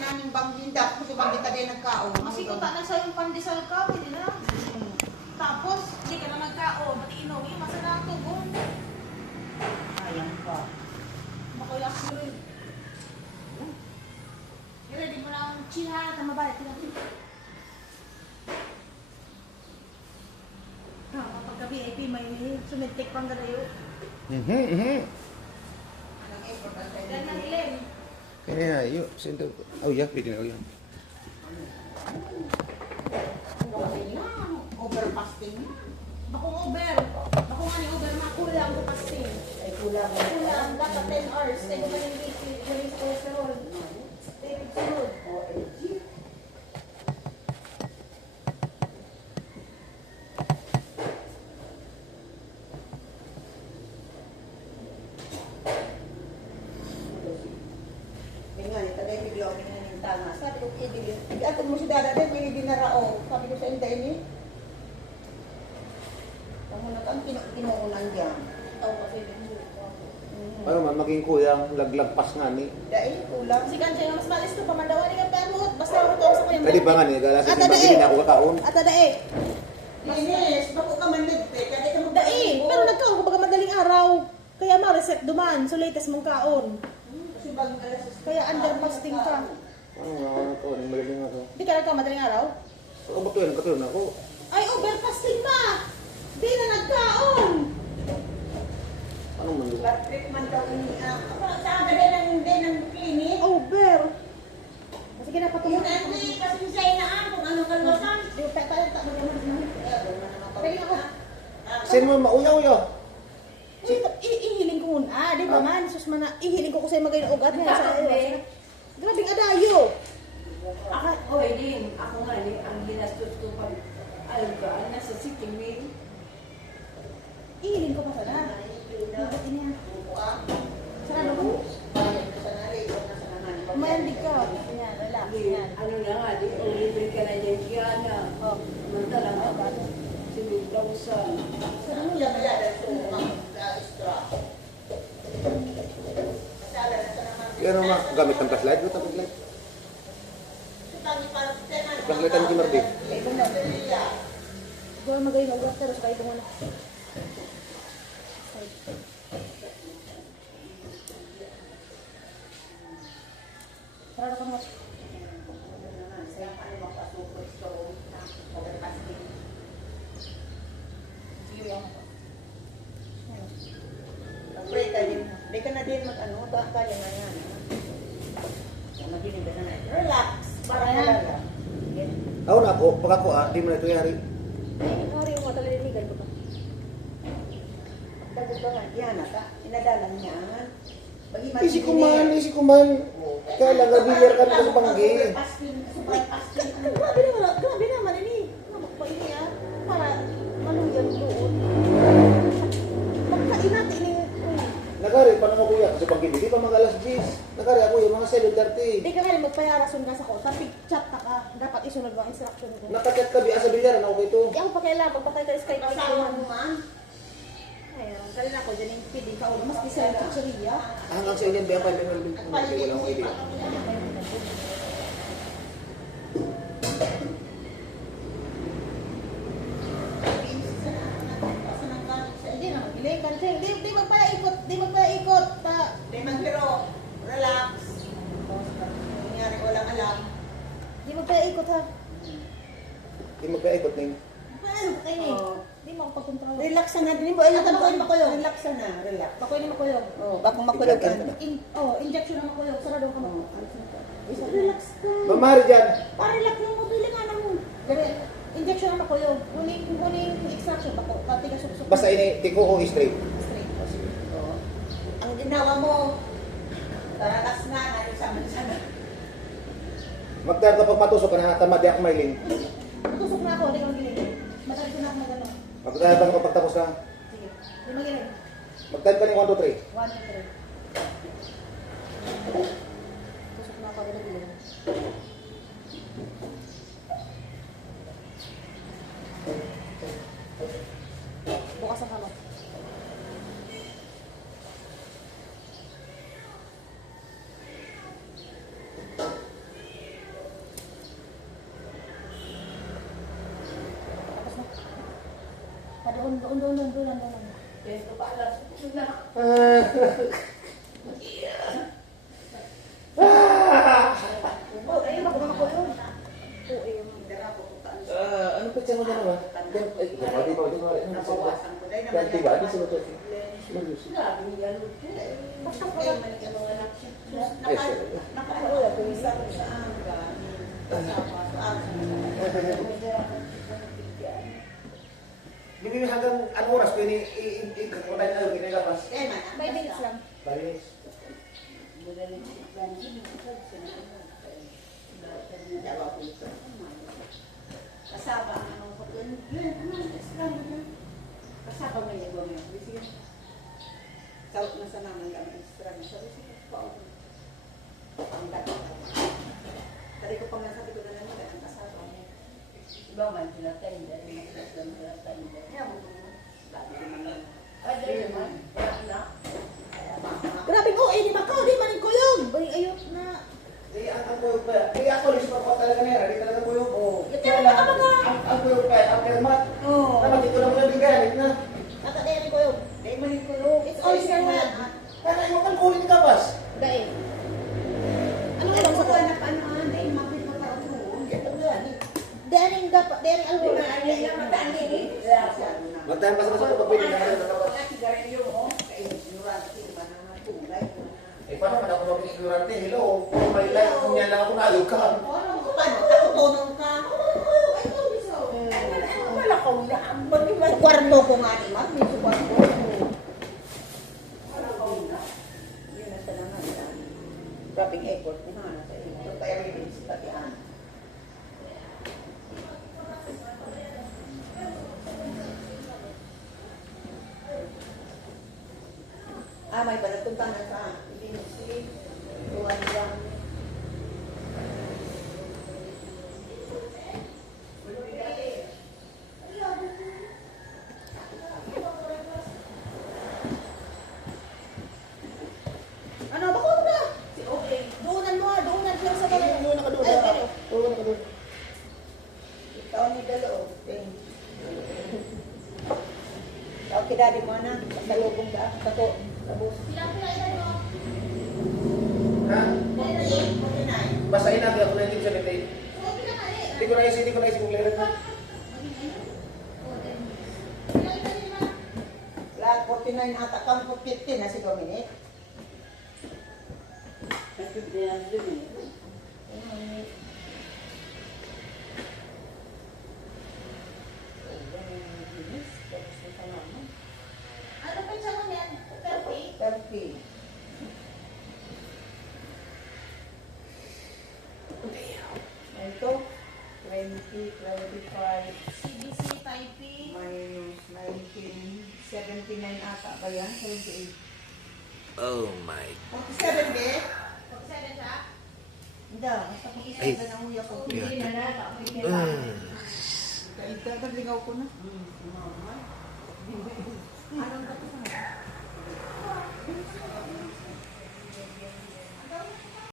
namin banginda. Kasi banggita din nagkaon. Kasi kung tanan sa yung pandesal ka, pwede na. Tapos, hindi ka na magkaon. Pati inuwi, masana ang tugon. Ayan pa. Makuyak mo rin. I-ready mo na ang china. Tama ba? Kapag ka VIP, may sumitik pang gadayo. Dan ang ilim. Kaya yuk, sento. Oh ya, pwede na yun. Overfasting. Bakong over. Bakong nga ni over, makulang ko pasting. Ay kulang. Kulang, dapat 10 hours. Tayo ka ng galing cholesterol. David sunod. Ganyan, ito dahil bigla ako ng tanga. Sabi ko, idili. Atong mo si Dada din, may dinarao. Sabi ko sa inda ini. Pangunat ang kinuunan dyan. Ikaw kasi din. Ano man, maging kuyang laglagpas nga ni. Dahil kulang. Si Kanjay, mas malis ko pa mandawa ni Kapanot. Basta ako ito sa kanyang. Kadi ba nga ni, galas At yung magiging ako kakaon. At dae. Linis, bako ka man nagte. Kaya ka Dae. Pero nagkaon ko baga madaling araw. Kaya ma-reset duman. So latest mong kaon. Kasi bang alas. Kaya under fasting ka. Ano nga ako to, magaling ako. Di ka nagkaon madaling araw? So, ba't yun, katuyon ako. Ay, over fasting pa. Di na nagkaon. Anong man yun? Blood treatment daw ini. Sa agad ng clinic. Over. Sige na, patungo. Yung nanti, kasi sa'yo na kung anong kalwasan. Di pa tayo tak mo naman. Pwede ako. Sin mo, mauyaw-yaw. Ihiling ko muna. Di ba man? Sus man na. Ihiling ko kasi magayon ugat niya sa iyo. Grabing adayo. Hoy, din. Ako nga, ang ginastos ko pag alga, nasa sitting room. Ihiling ko pa sana. Ibat niya. Sarado ko. Umayandig ka. Yan, relax. Yan. Ano na nga, di, o libre ka na dyan siya na. Mantalang ka, sinugdaw sa... Sarado mo Yan yan. kaya dahil sa extra. Masala na sa naman. Kaya naman, gamit ng flashlight. Gamit ng flashlight. Flashlight ang kimardi. Gawin magayon ugat. Pero sa kayo muna. Sarado ka mo. Sige yan. Pray ka din. Di ka na din mag-ano. Kaya na yan. Maginig ka na. Relax. Para Ayan. wala lang. Ako na ako, pag ako di mo na ito yari. Ay, hari mo talinigan ko pa. Dagot ba nga? Yan ata. Inadalan niya. Isi ko man. Kaya lang, nabilir ka na sa banggi. Grabe naman ini. Namak pa ini ah. Para maluyan doon. Magkainat ini. Nagari, paano mo kuya? Kasi pag hindi pa mga alas 10. Nagari ako yung mga 7:30. Di ka nga rin magpayarason ka sa ko. Tapi chat ta ka. Dapat isunod mo ang instruction ko. Nakakat ka biya sa bilyaran ako ito. Yang pakialam, pagpatay ka Skype. Asawa mo man. Ayun, kanina ko dyan yung feeding ka ulo. Mas di sa chicheria. Hanggang sa inyan, biya pa yung mga kasi wala akong idea. Hindi na magiling. Di magpaikot. Di magpaikot. Di magbiro. Relax. Nangyari walang alam. Di magpaikot ha. Hindi magpaikot na yun. Ano ka ini? Di mo pagkontrol. Relax na din mo. Ay, At ako yung makuyo. Relax na. Relax. Bakoy ni makuyog. Oh, bakong makulog ka. Injection na makuyog. Sarado ka mo. Relax ka. Mamari dyan. Parelax lang mo. Bili nga na mo. Gari, injection na makuyog. Kuning extraction. Bako, pati ka suksok. Basta ini, tiko ko straight. Straight. Oh. Ang ginawa mo, taralas na, narisaman sana. Magdar kapag matusok ka na, tamad ako mailing. Matusok na ako. Di ko magiling. Matali ko na ako magano. Magdar ka kapag tapos na. Sige. Di magiling. Mag-type ka ng 1, 2, 3. 1, 2, 3. Tusok na ako. Di magiling. Bukas ang kamot. Doon. Ito pa alas. Na. Oo, ayun ako mga kulo. Oo, ayun. Ano pa siya mo dyan ba? Di ba? Nabawasan ko dahil Yan, diba? Di sila to. Sinabi niya, Lute. Basta ko lang man yung mga anak siya. Nakakawala ko yung sabi sa aga. Kasama sa aga. Bibi hanggang ano oras pwede i-kukunan na ginagapas? Kaya man, 5 minutes lang. Balis. Kasama ang anong ko doon. Kasama nga yung gawin. Sige. Sawat na sa naman ang extra. Sabi sige po. Ang dati ko. Tari ko pa nga sabi ko na lang ang kasama niya. Iba man sila tender. Sila tender. Kaya mo lagi ko man lang. Ay, dahil naman. Wala na. Grabe ko, eh, di makaw, di maning kuyog. Ay, ayok na. Ang kuyog pa. Ako rin pa talaga na yan. Di talaga kuyog. Kaya baka baka. Ang kuyog pa. Ang permat. Oo. Naman dito lang muna bigalit na. Nakadari kuyog. Dahil manin ko yung. It's all your hand. Kaya mo kan kulit ka pas. Dahil. Ano Ano lang ko sa na paanoan? Dahil mapit mo tao doon. Daring dapat, daring algo na. Magtahan pa sa pagpapili na rin. Eh, paano man ako mag-ignorante? Hello, kung may life, kung yan lang ako nayog ka. Tutulong ka. Wala ka wala. Sa kwarto ko nga ni Ma'am. Sa kwarto ko. Yun na sa naman. Grabbing effort ni Hana sa iyo. Ito pa yung sa patihan. May balagtunta na sa Lindsay. Tuwan lang. Ano, bako na. Doonan mo, doonan lang sa mga. Doon nakadoon. Ay, ay, Oo, nakadoon. Ikaw ni Dalo. Ikaw kidadi mo na. Sa lubong ka. Tako. Tapos. Ha? 49. Basahin natin ako na hindi ko siya nitay. Hindi ko naisip kung lirat na. Lahat 49 ata kang 50 na si Dominic. Ano pa siya mo yan? Perfect. 30. Ito, 20, 25, CBC typing. minus 19, 79 ata ba yan? 78. Oh my. 47 be? 47 siya? Hindi, basta kung isa na ng uya ko. Hindi na na. Kaita, lingaw ko na.